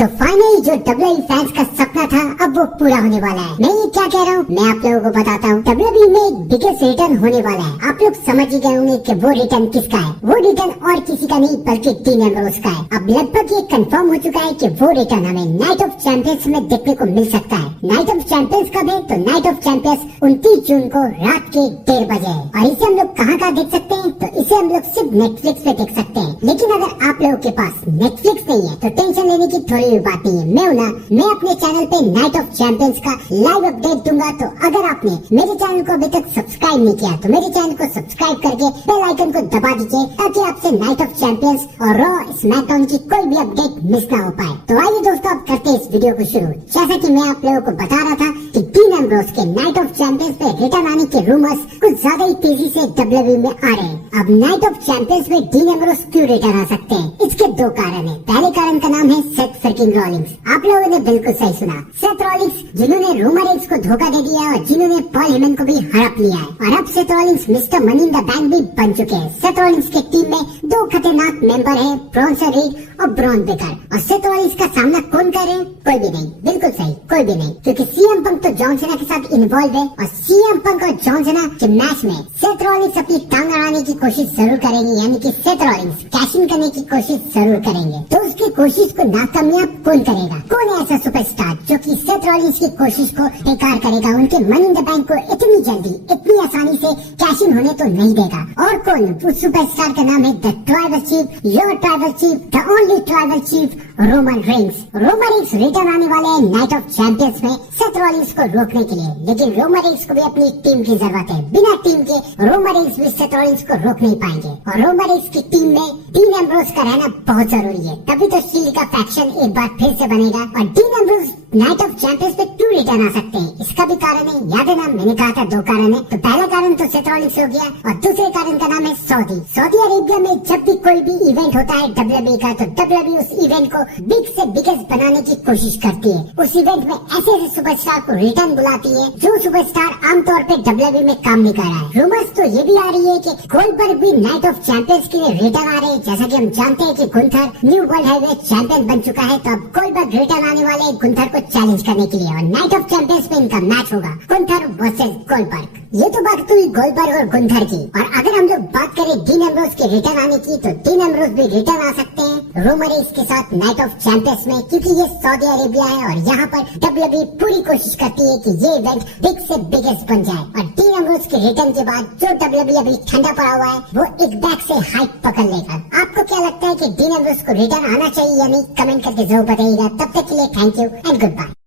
तो फाइनली जो WWE fans का सपना था अब वो पूरा होने वाला है। मैं ये क्या कह रहा हूँ, मैं आप लोगों को बताता हूँ। WWE में एक बिगेस्ट रिटर्न होने वाला है। आप लोग समझ ही गए होंगे कि वो रिटर्न किसका है। वो रिटर्न और किसी का नहीं बल्कि डीन एम्ब्रोस का है। अब लगभग ये कंफर्म हो चुका है कि वो रिटर्न हमें नाइट ऑफ चैंपियंस में देखने को मिल सकता है। नाइट ऑफ चैंपियंस कब है? तो नाइट ऑफ चैंपियंस 29 जून को रात के 1:30 बजे है। और इसे हम लोग कहाँ देख सकते हैं? तो इसे हम लोग सिर्फ नेटफ्लिक्स पे देख सकते हैं। लेकिन अगर आप लोगों के पास नेटफ्लिक्स नहीं है तो टेंशन लेने की थोड़ी भी बात नहीं है। मैं अपने चैनल पे नाइट ऑफ चैंपियंस का लाइव अपडेट दूंगा। तो अगर आपने मेरे चैनल को अभी तक सब्सक्राइब नहीं किया तो मेरे चैनल को सब्सक्राइब करके बेल आइकन को दबा दीजिए ताकि आपसे नाइट ऑफ चैंपियंस और रॉ स्मैकडाउन की कोई भी अपडेट मिस ना हो पाए। तो आइए दोस्तों अब करते हैं इस वीडियो को शुरू। जैसा कि मैं आप लोगों को बता रहा था कि डीन एम्ब्रोस के नाइट ऑफ चैंपियंस पे रिटर्न आने के रूमर्स कुछ ज्यादा ही तेजी से WWE में आ रहे हैं। अब नाइट ऑफ चैंपियंस में डीन एम्ब्रोस क्यों रिटर्न आ सकते हैं? इसके दो कारण है। पहले कारण का नाम है सेथ फ्रिकिंग रॉलिंग्स। आप लोगों ने बिल्कुल सही सुना, सेथ रॉलिंग्स जिन्होंने रोमन रेंस को धोखा दे दिया और जिन्होंने पॉल हेमन को भी हड़प लिया है। और अब Seth Rawlings mister money in the bank भी बन चुके हैं। सेथ रॉलिंग्स के टीम में दो खतरनाक मेंबर हैं, ब्रॉन्सन रीड और ब्रॉन बेकर। और सेथ रॉलिंग्स का सामना कौन कर रहे हैं? कोई भी नहीं, बिल्कुल सही, कोई भी नहीं, क्योंकि सीएम पंक तो जॉन सीना के साथ इन्वॉल्व है। और सीएम पंक और जॉन सीना के मैच में सेथ रॉलिंग्स अपनी टांग अड़ाने की कोशिश जरूर करेंगे, यानी कि सेथ रॉलिंग्स कैश इन करने की कोशिश जरूर करेंगे। तो उसकी कोशिश को नाकामयाब कौन करेगा? कौन है ऐसा सुपरस्टार जो कि सेथ रॉलिंस की कोशिश को बेकार करेगा, उनके मनी इन द बैंक को इतनी जल्दी इतनी आसानी से कैश इन होने तो नहीं देगा? और कौन? उस सुपरस्टार का नाम है the tribal chief, your tribal chief, the only tribal chief, Roman Reigns. Roman Reigns return आने वाले हैं नाइट ऑफ चैंपियंस में सेथ रॉलिंस को रोकने के लिए। लेकिन रोमन रेंस को भी अपनी टीम की जरूरत है। बिना टीम के रोमन रेंस भी सेथ रॉलिंस को रोक नहीं पाएंगे। और रोमन रेंस की टीम में डीन एम्ब्रोस का रहना बहुत जरूरी है, तभी तो शील्ड का फैक्शन एक बार फिर से बनेगा। और dean Ambrose night of champions पे क्यों रिटर्न आ सकते हैं? इसका भी कारण है, याद है ना मैंने कहा था दो कारण है। तो पहला कारण तो सेथ रॉलिंस हो गया और दूसरे कारण का नाम है सऊदी अरेबिया में जब भी कोई भी इवेंट होता है WWE का तो WWE उस इवेंट को बिग से बिगेस्ट बनाने की कोशिश करती है। उस इवेंट में ऐसे ऐसे सुपरस्टार को रिटर्न बुलाती है जो सुपरस्टार आमतौर पे WWE में काम नहीं कर रहा है। रूमर्स तो ये भी आ रही है कि गोल्डबर्ग भी नाइट ऑफ चैंपियंस के लिए रिटर्न आ रहे हैं। जैसा कि हम जानते हैं कि Gunther new world heavyweight champion बन चुका है, तो अब गोल्डबर्ग रिटर्न आने वाले हैं गुंथर को चैलेंज करने के लिए। और नाइट ऑफ चैंपियंस में इनका मैच होगा गुंथर वर्सेस गोल्डबर्ग। ये तो बात हुई गोल्डबर्ग और गुंथर की। और अगर हम लोग बात करें डीन एम्ब्रोस के रिटर्न आने की तो डीन एम्ब्रोस भी रिटर्न आ सकते हैं रोमन रेंस के साथ नाइट ऑफ चैंपियंस में, क्योंकि ये सऊदी अरेबिया है और यहाँ पर WWE पूरी कोशिश करती है कि ये इवेंट बिग से बिगेस्ट बन जाए। और डीन एम्ब्रोस के रिटर्न के बाद जो WWE अभी ठंडा पड़ा हुआ है वो एक बैग से हाइप पकड़ लेगा। आपको क्या लगता है कि डीन एम्ब्रोस को रिटर्न आना चाहिए या नहीं? कमेंट करके जरूर बताइएगा। तब तक के लिए thank you and good bye.